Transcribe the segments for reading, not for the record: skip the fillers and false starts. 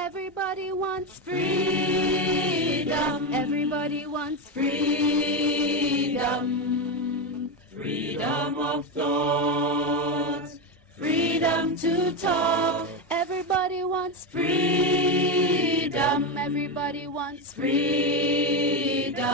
Everybody wants freedom. Everybody wants freedom. Freedom of thought. Freedom to talk. Everybody wants freedom. Everybody wants freedom.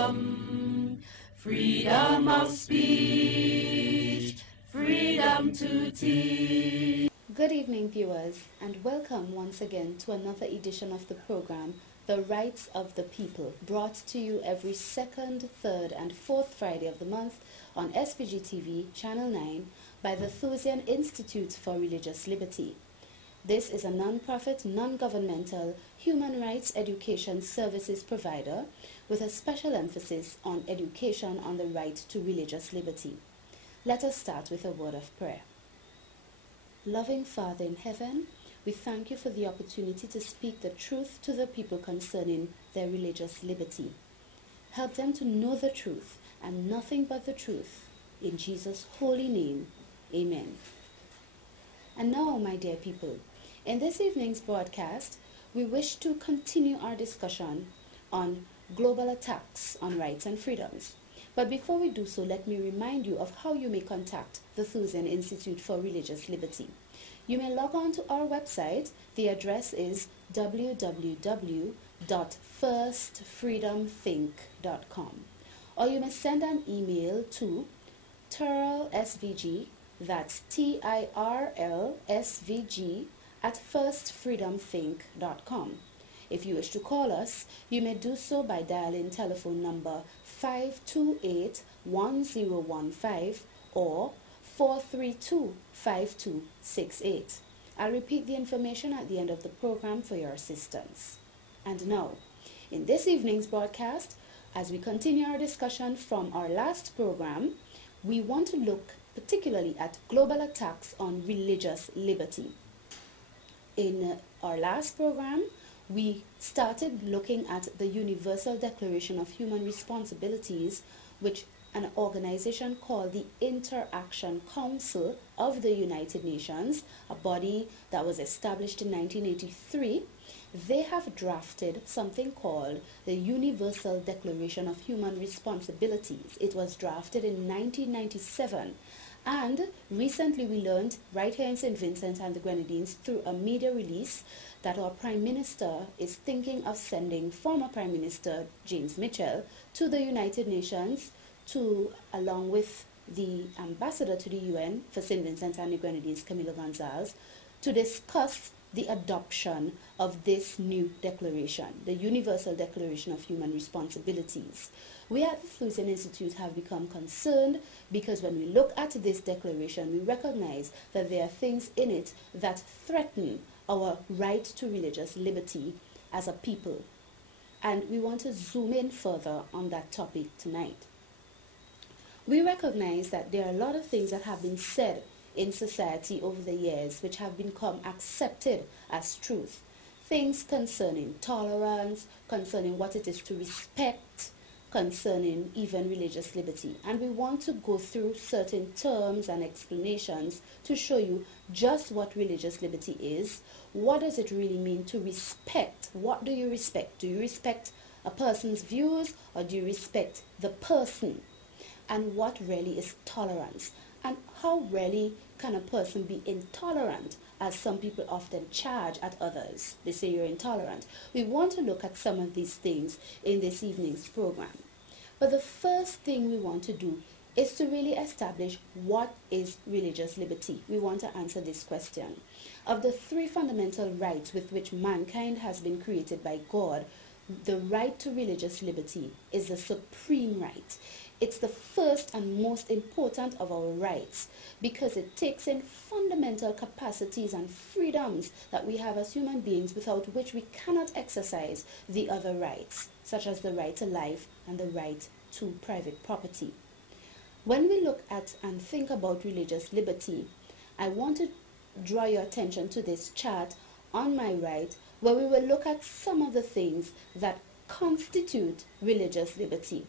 Freedom of speech. Freedom to teach. Good evening, viewers, and welcome once again to another edition of the program, The Rights of the People, brought to you every second, third, and fourth Friday of the month on SVG TV, Channel 9, by the Thusian Institute for Religious Liberty. This is a non-profit, non-governmental human rights education services provider with a special emphasis on education on the right to religious liberty. Let us start with a word of prayer. Loving Father in heaven, we thank you for the opportunity to speak the truth to the people concerning their religious liberty. Help them to know the truth and nothing but the truth. In Jesus' holy name, amen. And now, my dear people, in this evening's broadcast, we wish to continue our discussion on global attacks on rights and freedoms. But before we do so, let me remind you of how you may contact the Thusian Institute for Religious Liberty. You may log on to our website. The address is www.firstfreedomthink.com. Or you may send an email to TIRLSVG, that's TIRLSVG, at firstfreedomthink.com. If you wish to call us, you may do so by dialing telephone number 528-1015 or 432-5268. I'll repeat the information at the end of the program for your assistance. And now, in this evening's broadcast, as we continue our discussion from our last program, we want to look particularly at global attacks on religious liberty. In our last program, we started looking at the Universal Declaration of Human Responsibilities, which an organization called the Interaction Council of the United Nations, a body that was established in 1983, they have drafted something called the Universal Declaration of Human Responsibilities. It was drafted in 1997. And recently we learned right here in St. Vincent and the Grenadines through a media release that our Prime Minister is thinking of sending former Prime Minister James Mitchell to the United Nations to, along with the ambassador to the UN for St. Vincent and the Grenadines, Camilo Gonzalez, to discuss the adoption of this new declaration, the Universal Declaration of Human Responsibilities. We at the Thusian Institute have become concerned because when we look at this declaration, we recognize that there are things in it that threaten our right to religious liberty as a people. And we want to zoom in further on that topic tonight. We recognize that there are a lot of things that have been said in society over the years which have become accepted as truth. Things concerning tolerance, concerning what it is to respect, concerning even religious liberty. And we want to go through certain terms and explanations to show you just what religious liberty is. What does it really mean to respect? What do you respect? Do you respect a person's views or do you respect the person? And what really is tolerance? And how really can a person be intolerant, as some people often charge at others? They say you're intolerant. We want to look at some of these things in this evening's program. But the first thing we want to do is to really establish what is religious liberty. We want to answer this question. Of the three fundamental rights with which mankind has been created by God, the right to religious liberty is the supreme right. It's the first and most important of our rights because it takes in fundamental capacities and freedoms that we have as human beings without which we cannot exercise the other rights, such as the right to life and the right to private property. When we look at and think about religious liberty, I want to draw your attention to this chart on my right, where we will look at some of the things that constitute religious liberty.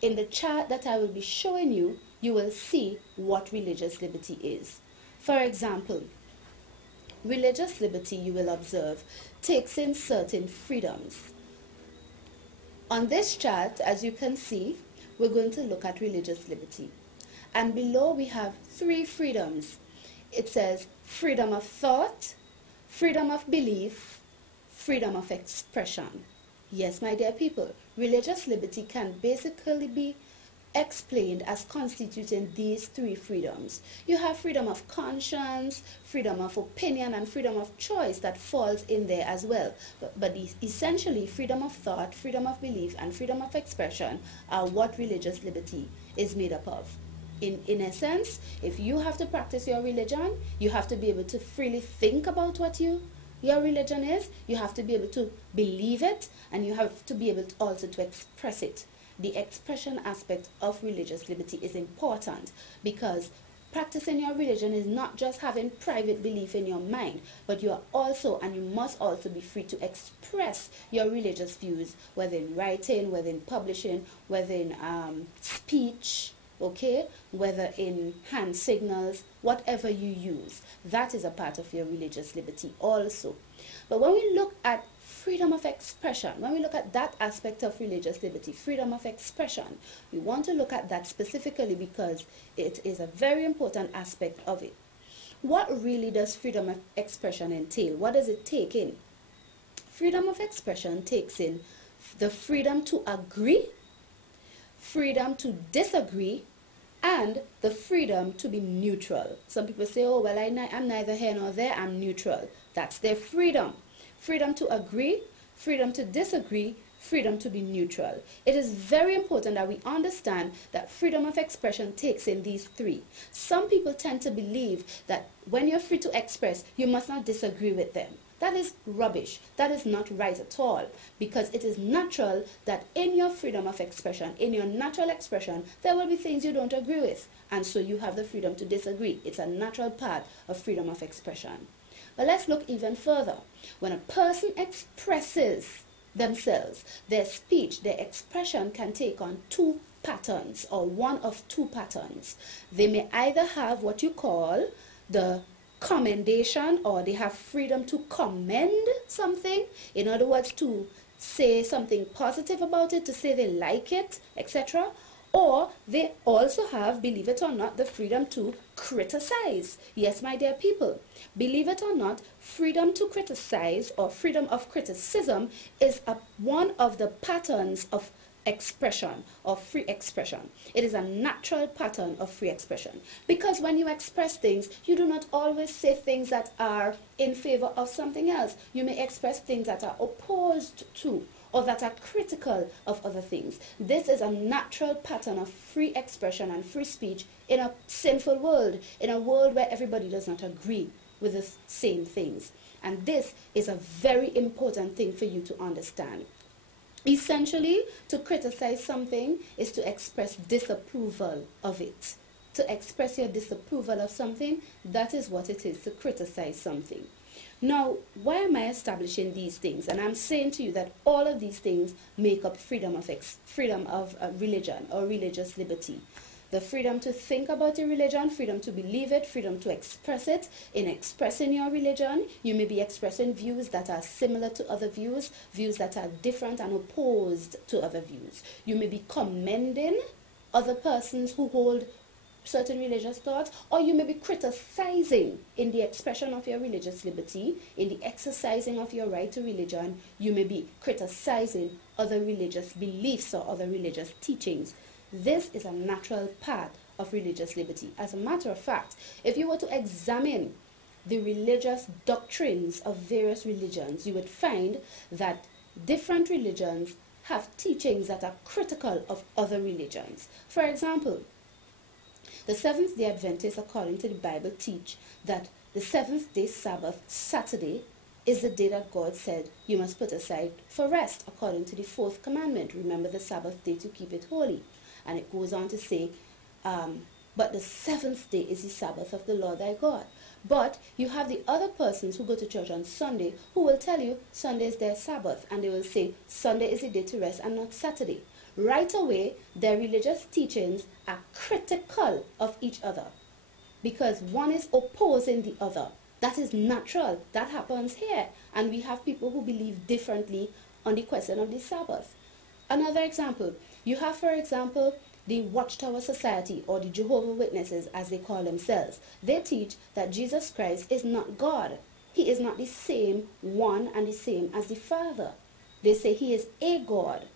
In the chart that I will be showing you, you will see what religious liberty is. For example, religious liberty, you will observe, takes in certain freedoms. On this chart, as you can see, we're going to look at religious liberty. And below we have 3 freedoms. It says freedom of thought, freedom of belief, freedom of expression. Yes, my dear people, religious liberty can basically be explained as constituting these 3 freedoms. You have freedom of conscience, freedom of opinion, and freedom of choice that falls in there as well. But essentially, freedom of thought, freedom of belief, and freedom of expression are what religious liberty is made up of. In essence, if you have to practice your religion, you have to be able to freely think about what your religion is. You have to be able to believe it, and you have to be able to also to express it. The expression aspect of religious liberty is important, because practicing your religion is not just having private belief in your mind, but you are also, and you must also be free to express your religious views, whether in writing, whether in publishing, whether in speech, okay, whether in hand signals, whatever you use. That is a part of your religious liberty also. But when we look at freedom of expression, when we look at that aspect of religious liberty, freedom of expression, we want to look at that specifically because it is a very important aspect of it. What really does freedom of expression entail? What does it take in? Freedom of expression takes in the freedom to agree, freedom to disagree, and the freedom to be neutral. Some people say, oh, well, I'm neither here nor there, I'm neutral. That's their freedom. Freedom to agree, freedom to disagree, freedom to be neutral. It is very important that we understand that freedom of expression takes in these 3. Some people tend to believe that when you're free to express, you must not disagree with them. That is rubbish. That is not right at all, because it is natural that in your freedom of expression, in your natural expression, there will be things you don't agree with, and so you have the freedom to disagree. It's a natural part of freedom of expression. But let's look even further. When a person expresses themselves, their speech, their expression can take on 2 patterns, or one of 2 patterns. They may either have what you call the commendation, or they have freedom to commend something. In other words, to say something positive about it, to say they like it, etc. Or they also have, believe it or not, the freedom to criticize. Yes, my dear people, believe it or not, freedom to criticize or freedom of criticism is one of the patterns of expression or free expression. It is a natural pattern of free expression, because when you express things, you do not always say things that are in favor of something else. You may express things that are opposed to or that are critical of other things. This is a natural pattern of free expression and free speech in a sinful world, in a world where everybody does not agree with the same things. And this is a very important thing for you to understand. Essentially, to criticize something is to express disapproval of it. To express your disapproval of something, that is what it is, to criticize something. Now, why am I establishing these things? And I'm saying to you that all of these things make up freedom of religion or religious liberty. The freedom to think about your religion, freedom to believe it, freedom to express it. In expressing your religion, you may be expressing views that are similar to other views, views that are different and opposed to other views. You may be commending other persons who hold certain religious thoughts, or you may be criticizing in the expression of your religious liberty, in the exercising of your right to religion. You may be criticizing other religious beliefs or other religious teachings. This is a natural part of religious liberty. As a matter of fact, if you were to examine the religious doctrines of various religions, you would find that different religions have teachings that are critical of other religions. For example, the Seventh-day Adventists, according to the Bible, teach that the seventh-day Sabbath, Saturday, is the day that God said you must put aside for rest, according to the 4th commandment. Remember the Sabbath day to keep it holy. And it goes on to say, but the 7th day is the Sabbath of the Lord thy God. But you have the other persons who go to church on Sunday who will tell you Sunday is their Sabbath, and they will say Sunday is a day to rest and not Saturday. Right away, their religious teachings are critical of each other, because one is opposing the other. That is natural. That happens here. And we have people who believe differently on the question of the Sabbath. Another example, you have, for example, the Watchtower Society, or the Jehovah's Witnesses as they call themselves. They teach that Jesus Christ is not God. He is not the same one and the same as the Father. They say he is a God.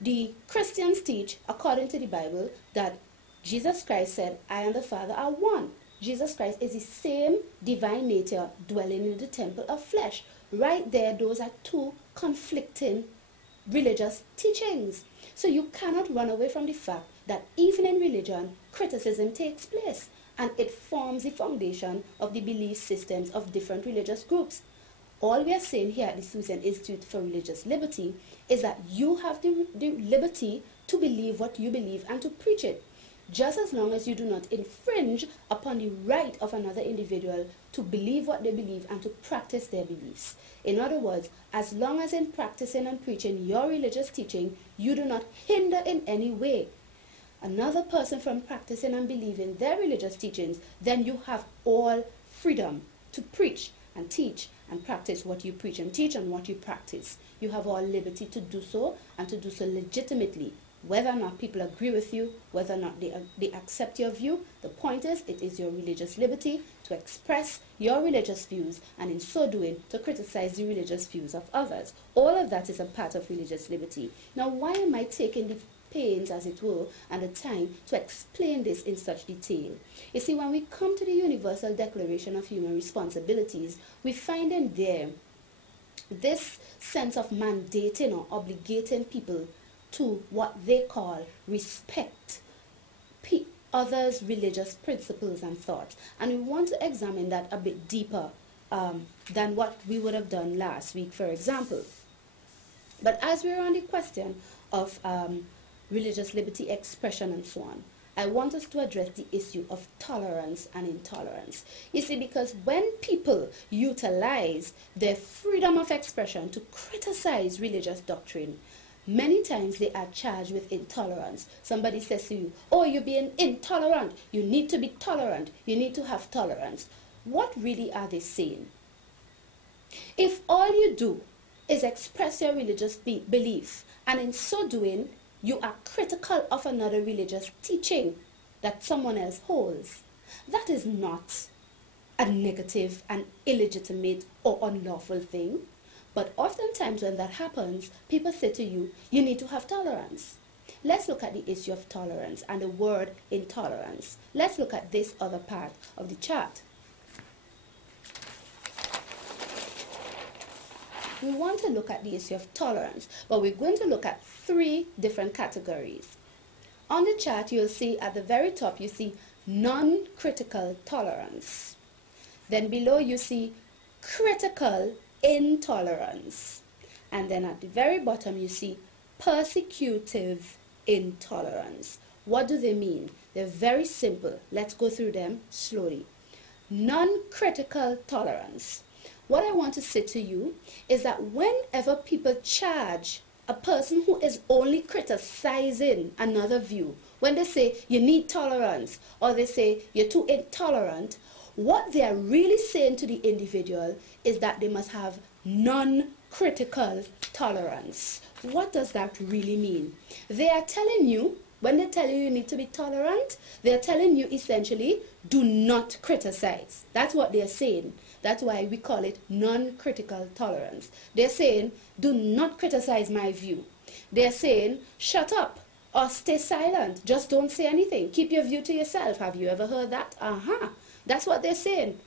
The Christians teach, according to the Bible, that Jesus Christ said, I and the Father are one. Jesus Christ is the same divine nature dwelling in the temple of flesh. Right there, those are two conflicting religious teachings. So you cannot run away from the fact that even in religion, criticism takes place, and it forms the foundation of the belief systems of different religious groups. All we are saying here at the Susan Institute for Religious Liberty is that you have the liberty to believe what you believe and to preach it, just as long as you do not infringe upon the right of another individual to believe what they believe and to practice their beliefs. In other words, as long as in practicing and preaching your religious teaching, you do not hinder in any way another person from practicing and believing their religious teachings, then you have all freedom to preach and teach and practice what you preach and teach and what you practice. You have all liberty to do so, and to do so legitimately. Whether or not people agree with you, whether or not they accept your view, the point is, it is your religious liberty to express your religious views, and in so doing, to criticize the religious views of others. All of that is a part of religious liberty. Now, why am I taking the pains, as it were, and the time to explain this in such detail? You see, when we come to the Universal Declaration of Human Responsibilities, we find in there this sense of mandating or obligating people to what they call respect others' religious principles and thoughts. And we want to examine that a bit deeper than what we would have done last week, for example. But as we're on the question of religious liberty expression and so on, I want us to address the issue of tolerance and intolerance. You see, because when people utilize their freedom of expression to criticize religious doctrine, many times they are charged with intolerance. Somebody says to you, oh, you're being intolerant. You need to be tolerant. You need to have tolerance. What really are they saying? If all you do is express your religious belief, and in so doing, you are critical of another religious teaching that someone else holds, that is not a negative and illegitimate or unlawful thing. But oftentimes when that happens, people say to you, you need to have tolerance. Let's look at the issue of tolerance and the word intolerance. Let's look at this other part of the chart. We want to look at the issue of tolerance, but we're going to look at 3 different categories. On the chart, you'll see at the very top, you see non-critical tolerance. Then below, you see critical intolerance. And then at the very bottom, you see persecutive intolerance. What do they mean? They're very simple. Let's go through them slowly. Non-critical tolerance. What I want to say to you is that whenever people charge a person who is only criticizing another view, when they say you need tolerance, or they say you're too intolerant, what they are really saying to the individual is that they must have non-critical tolerance. What does that really mean? They are telling you, when they tell you you need to be tolerant, they're telling you essentially, do not criticize. That's what they're saying. That's why we call it non-critical tolerance. They're saying, do not criticize my view. They're saying, shut up or stay silent. Just don't say anything. Keep your view to yourself. Have you ever heard that? That's what they're saying.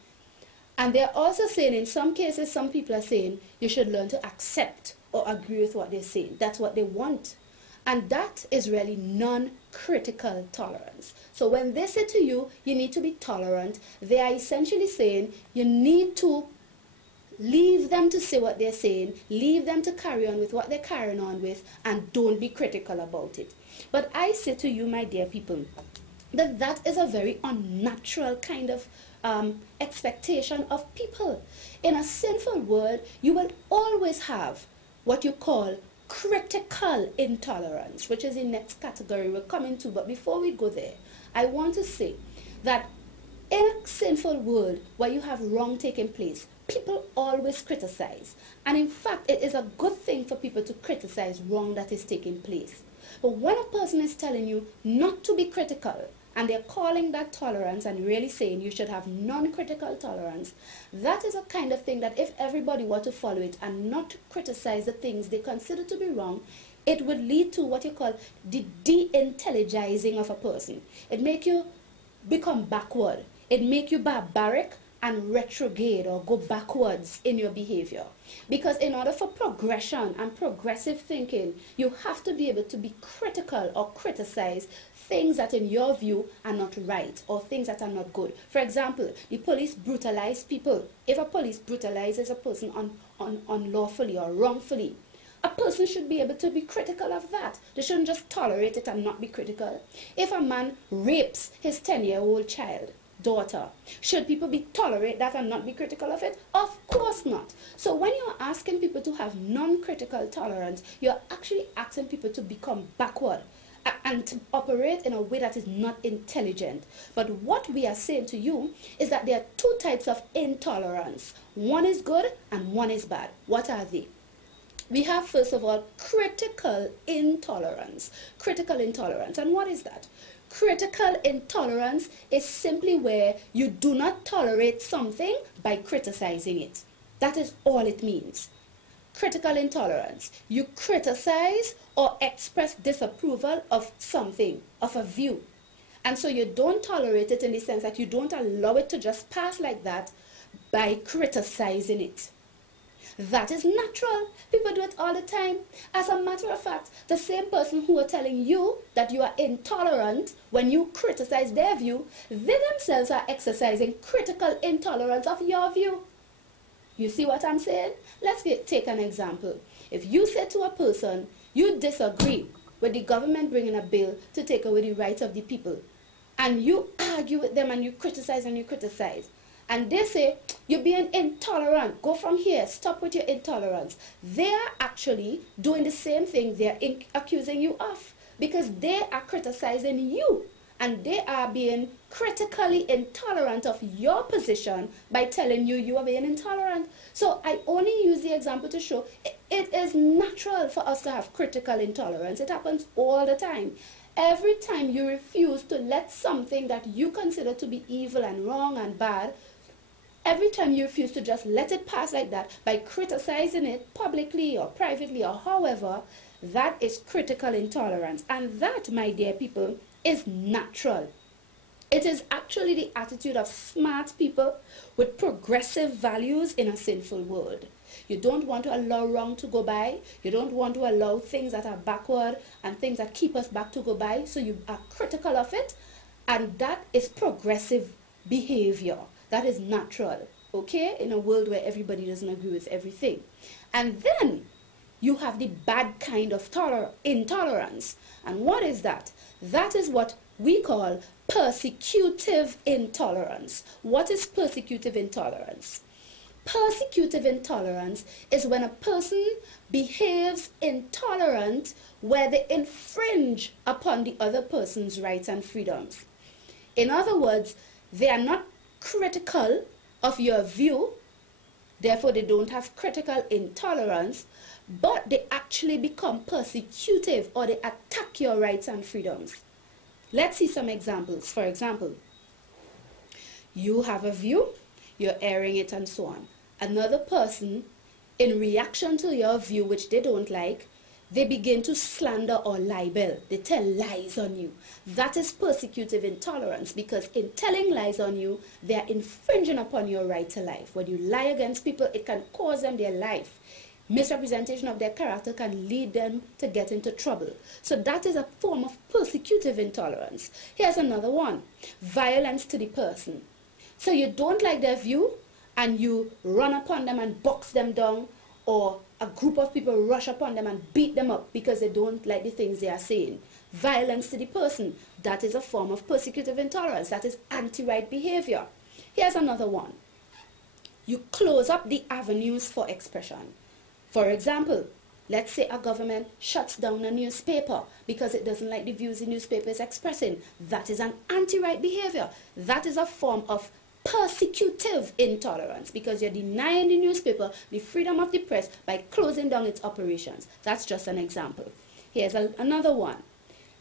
And they're also saying, in some cases, some people are saying, you should learn to accept or agree with what they're saying. That's what they want. And that is really non-critical tolerance. So when they say to you, you need to be tolerant, they are essentially saying you need to leave them to say what they're saying, leave them to carry on with what they're carrying on with, and don't be critical about it. But I say to you, my dear people, that that is a very unnatural kind of expectation of people. In a sinful world, you will always have what you call critical intolerance, which is the next category we're coming to. But before we go there, I want to say that In a sinful world where you have wrong taking place, people always criticize. And in fact, it is a good thing for people to criticize wrong that is taking place. But when a person is telling you not to be critical, and they're calling that tolerance and really saying you should have non-critical tolerance, that is a kind of thing that if everybody were to follow it and not criticize the things they consider to be wrong, it would lead to what you call the de-intelligizing of a person. It make you become backward. It make you barbaric and retrograde or go backwards in your behavior. Because in order for progression and progressive thinking, you have to be able to be critical or criticize things that in your view are not right or things that are not good. For example, the police brutalize people. If a police brutalizes a person unlawfully or wrongfully, a person should be able to be critical of that. They shouldn't just tolerate it and not be critical. If a man rapes his 10-year-old daughter, should people tolerate that and not be critical of it? Of course not. So when you're asking people to have non-critical tolerance, you're actually asking people to become backward and to operate in a way that is not intelligent. But what we are saying to you is that there are two types of intolerance. One is good and one is bad. What are they? We have, first of all, critical intolerance. Critical intolerance. And what is that? Critical intolerance is simply where you do not tolerate something by criticizing it. That is all it means. Critical intolerance. You criticize or express disapproval of something, of a view. And so you don't tolerate it in the sense that you don't allow it to just pass like that by criticizing it. That is natural. People do it all the time. As a matter of fact, the same person who are telling you that you are intolerant when you criticize their view, they themselves are exercising critical intolerance of your view. You see what I'm saying? Let's take an example. If you say to a person, you disagree with the government bringing a bill to take away the rights of the people, and you argue with them and you criticize, and they say, you're being intolerant, go from here, stop with your intolerance. They are actually doing the same thing they're accusing you of, because they are criticizing you, and they are being critically intolerant of your position by telling you you are being intolerant. So I only use the example to show it is natural for us to have critical intolerance. It happens all the time. Every time you refuse to let something that you consider to be evil and wrong and bad, every time you refuse to just let it pass like that by criticizing it publicly or privately or however, that is critical intolerance. And that, my dear people, is natural. It is actually the attitude of smart people with progressive values in a sinful world. You don't want to allow wrong to go by. You don't want to allow things that are backward and things that keep us back to go by. So you are critical of it. And that is progressive behavior. That is natural. Okay? In a world where everybody doesn't agree with everything. And then you have the bad kind of intolerance. And what is that? That is what we call persecutive intolerance. What is persecutive intolerance? Persecutive intolerance is when a person behaves intolerant where they infringe upon the other person's rights and freedoms. In other words, they are not critical of your view, therefore they don't have critical intolerance, but they actually become persecutive or they attack your rights and freedoms. Let's see some examples. For example, you have a view, you're airing it and so on. Another person, in reaction to your view which they don't like, they begin to slander or libel. They tell lies on you. That is persecutive intolerance, because in telling lies on you, they are infringing upon your right to life. When you lie against people, it can cause them their life. Misrepresentation of their character can lead them to get into trouble. So that is a form of persecutive intolerance. Here's another one. Violence to the person. So you don't like their view and you run upon them and box them down, or a group of people rush upon them and beat them up because they don't like the things they are saying. Violence to the person. That is a form of persecutive intolerance. That is anti-right behavior. Here's another one. You close up the avenues for expression. For example, Let's say a government shuts down a newspaper because it doesn't like the views the newspaper is expressing. That is an anti-right behavior. That is a form of persecutive intolerance because you're denying the newspaper the freedom of the press by closing down its operations. That's just an example. Here's another one.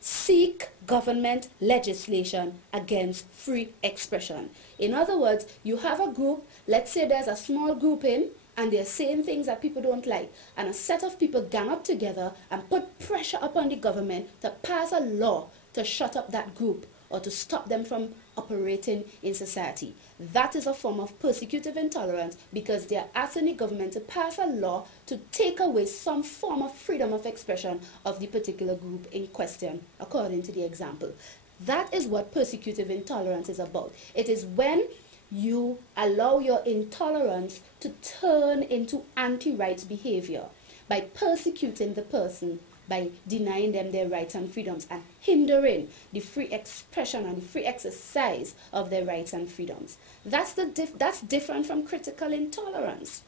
Seek government legislation against free expression. In other words, you have a group, let's say there's a small group in, and they're saying things that people don't like, and a set of people gang up together and put pressure upon the government to pass a law to shut up that group or to stop them from operating in society. That is a form of persecutive intolerance because they are asking the government to pass a law to take away some form of freedom of expression of the particular group in question, according to the example. That is what persecutive intolerance is about. It is when you allow your intolerance to turn into anti-rights behavior by persecuting the person, by denying them their rights and freedoms and hindering the free expression and the free exercise of their rights and freedoms. That's different from critical intolerance.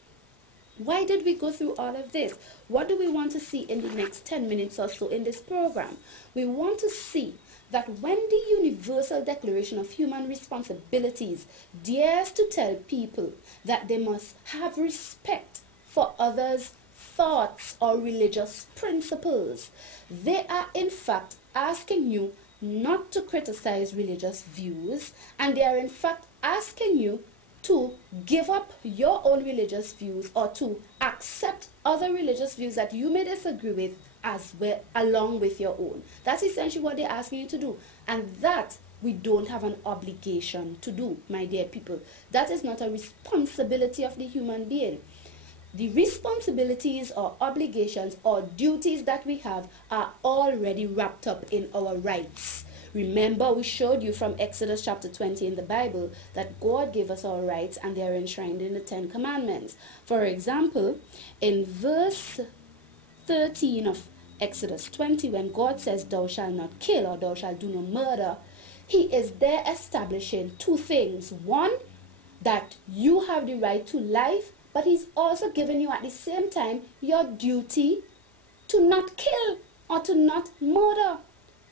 Why did we go through all of this? What do we want to see in the next 10 minutes or so in this program? We want to see that when the Universal Declaration of Human Responsibilities dares to tell people that they must have respect for others' thoughts or religious principles, they are in fact asking you not to criticize religious views, and they are in fact asking you to give up your own religious views or to accept other religious views that you may disagree with as well along with your own. That's essentially what they're asking you to do, and that we don't have an obligation to do, my dear people. That is not a responsibility of the human being. The responsibilities or obligations or duties that we have are already wrapped up in our rights. Remember, we showed you from Exodus chapter 20 in the Bible that God gave us our rights and they are enshrined in the 10 Commandments. For example, in verse 13 of Exodus 20, when God says, "Thou shalt not kill," or "Thou shalt do no murder," he is there establishing two things. One, that you have the right to life, but he's also giving you at the same time your duty to not kill or to not murder.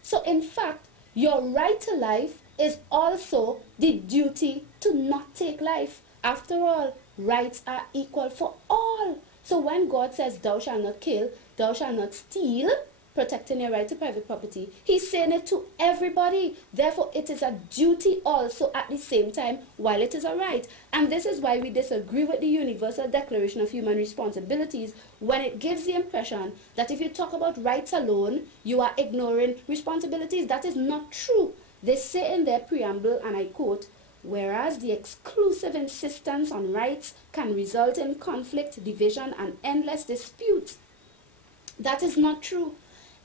So in fact, your right to life is also the duty to not take life. After all, rights are equal for all. So when God says, "Thou shalt not kill, thou shalt not steal," protecting your right to private property, he's saying it to everybody. Therefore, it is a duty also at the same time while it is a right. And this is why we disagree with the Universal Declaration of Human Responsibilities when it gives the impression that if you talk about rights alone, you are ignoring responsibilities. That is not true. They say in their preamble, and I quote, "Whereas the exclusive insistence on rights can result in conflict, division, and endless disputes." That is not true.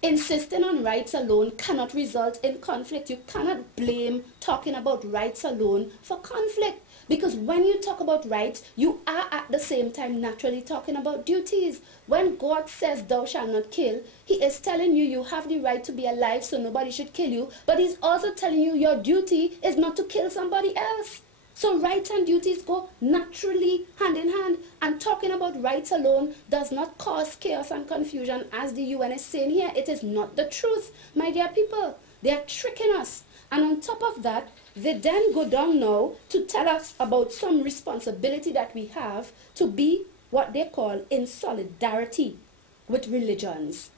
Insisting on rights alone cannot result in conflict. You cannot blame talking about rights alone for conflict. Because when you talk about rights, you are at the same time naturally talking about duties. When God says, "Thou shalt not kill," he is telling you you have the right to be alive so nobody should kill you. But he's also telling you your duty is not to kill somebody else. So rights and duties go naturally hand in hand. And talking about rights alone does not cause chaos and confusion as the UN is saying here. It is not the truth, my dear people. They are tricking us. And on top of that, they then go down now to tell us about some responsibility that we have to be what they call in solidarity with religions.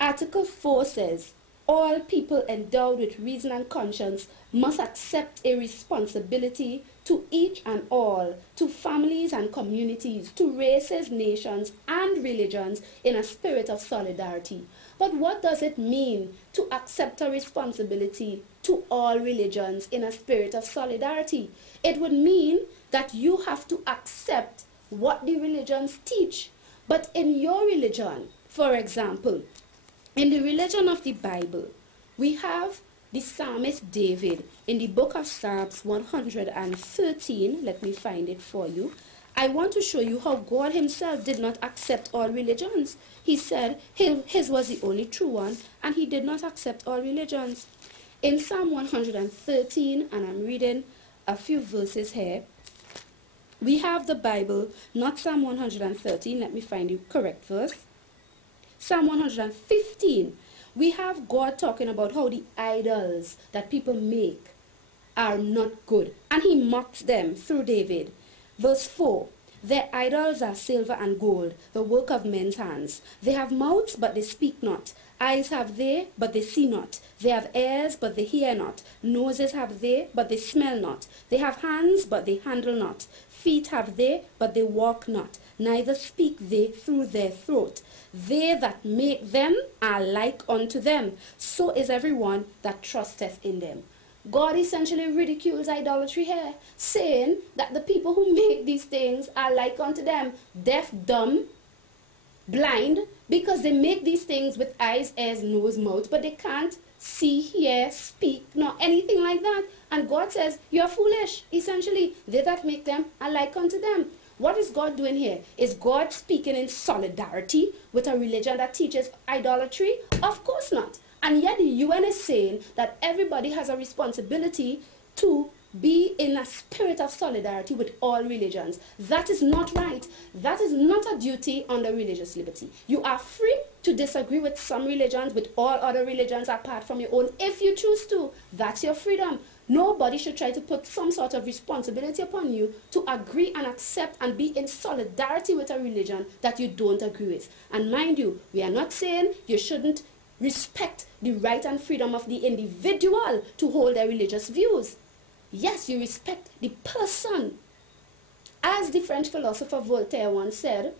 Article 4 says, "All people endowed with reason and conscience must accept a responsibility to each and all, to families and communities, to races, nations, and religions in a spirit of solidarity." But what does it mean to accept a responsibility to all religions in a spirit of solidarity? It would mean that you have to accept what the religions teach. But in your religion, for example, in the religion of the Bible, we have the psalmist David in the book of Psalms 113. Let me find it for you. I want to show you how God himself did not accept all religions. He said his was the only true one, and he did not accept all religions. In Psalm 113, and I'm reading a few verses here, we have the Bible, not Psalm 113. Let me find the correct verse. Psalm 115, we have God talking about how the idols that people make are not good. And he mocks them through David. Verse 4, their idols are silver and gold, the work of men's hands. They have mouths, but they speak not. Eyes have they, but they see not. They have ears, but they hear not. Noses have they, but they smell not. They have hands, but they handle not. Feet have they, but they walk not. Neither speak they through their throat. They that make them are like unto them. So is everyone that trusteth in them. God essentially ridicules idolatry here, saying that the people who make these things are like unto them, deaf, dumb, blind, because they make these things with eyes, ears, nose, mouth, but they can't see, hear, speak, nor anything like that. And God says, you're foolish. Essentially, they that make them are like unto them. What is God doing here? Is God speaking in solidarity with a religion that teaches idolatry? Of course not. And yet the UN is saying that everybody has a responsibility to be in a spirit of solidarity with all religions. That is not right. That is not a duty under religious liberty. You are free to disagree with some religions, with all other religions apart from your own, if you choose to. That's your freedom. Nobody should try to put some sort of responsibility upon you to agree and accept and be in solidarity with a religion that you don't agree with. And mind you, we are not saying you shouldn't respect the right and freedom of the individual to hold their religious views. Yes, you respect the person. As the French philosopher Voltaire once said,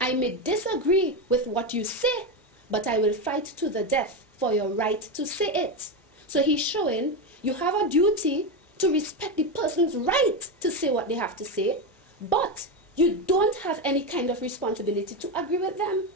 I may disagree with what you say, but I will fight to the death for your right to say it. So he's showing you have a duty to respect the person's right to say what they have to say, but you don't have any kind of responsibility to agree with them,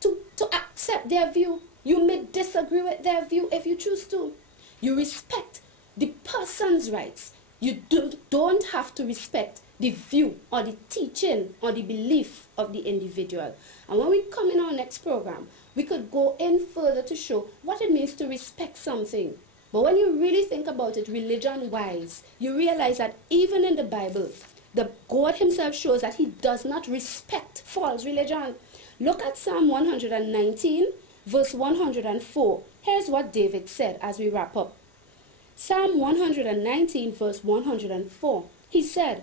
to accept their view. You may disagree with their view if you choose to. You respect the person's rights. You don't have to respect the view or the teaching or the belief of the individual. And when we come in our next program, we could go in further to show what it means to respect something. But when you really think about it religion-wise, you realize that even in the Bible, the God himself shows that he does not respect false religion. Look at Psalm 119, verse 104. Here's what David said as we wrap up. Psalm 119, verse 104. He said,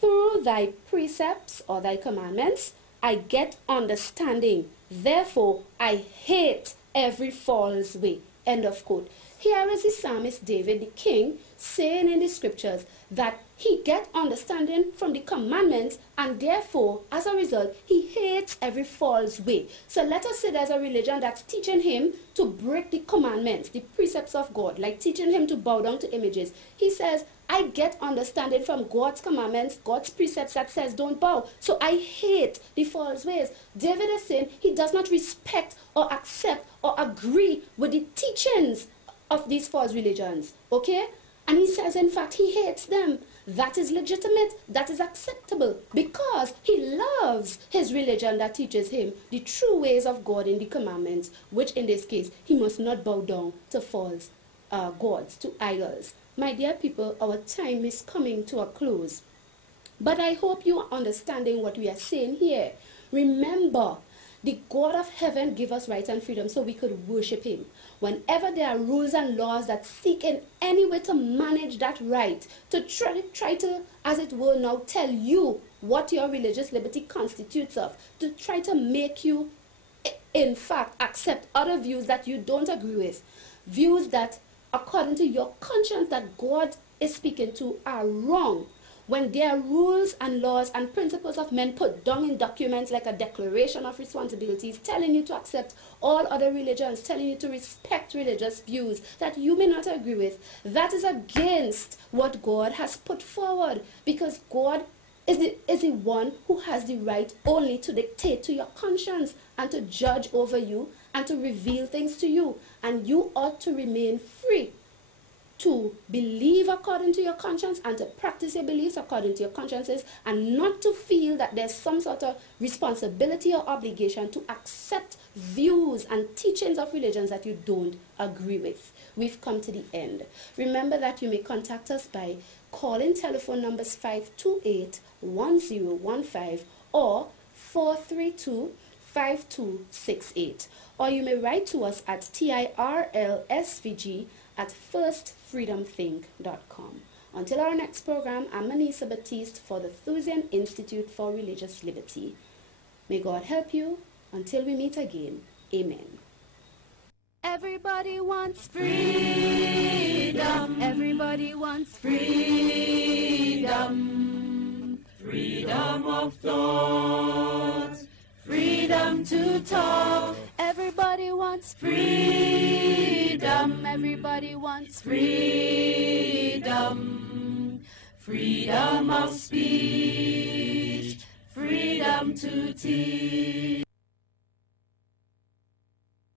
through thy precepts or thy commandments, I get understanding. Therefore, I hate every false way. End of quote. Here is the psalmist David, the king, saying in the scriptures that he gets understanding from the commandments, and therefore, as a result, he hates every false way. So let us say there's a religion that's teaching him to break the commandments, the precepts of God, like teaching him to bow down to images. He says, I get understanding from God's commandments, God's precepts that says don't bow. So I hate the false ways. David is saying he does not respect or accept or agree with the teachings of these false religions. Okay? And he says, in fact, he hates them. That is legitimate. That is acceptable. Because he loves his religion that teaches him the true ways of God in the commandments, which in this case, he must not bow down to false gods, to idols. My dear people, our time is coming to a close. But I hope you are understanding what we are saying here. Remember, the God of heaven gave us rights and freedom so we could worship him. Whenever there are rules and laws that seek in any way to manage that right, to try to, as it were now, tell you what your religious liberty constitutes of, to try to make you, in fact, accept other views that you don't agree with, views that, according to your conscience, that God is speaking to, are wrong. When there are rules and laws and principles of men put down in documents like a declaration of responsibilities, telling you to accept all other religions, telling you to respect religious views that you may not agree with, that is against what God has put forward, because God is the one who has the right only to dictate to your conscience and to judge over you and to reveal things to you. And you ought to remain free to believe according to your conscience and to practice your beliefs according to your consciences, and not to feel that there's some sort of responsibility or obligation to accept views and teachings of religions that you don't agree with. We've come to the end. Remember that you may contact us by calling telephone numbers 528-1015 or 432 5268, or you may write to us at tirlsvg@firstfreedomthink.com. Until our next program, I'm Manisa Batiste for the Thusian Institute for Religious Liberty. May God help you. Until we meet again, amen. Everybody wants freedom. Everybody wants freedom. Freedom of thought. Freedom to talk. Everybody wants freedom. Everybody wants freedom. Freedom of speech. Freedom to teach.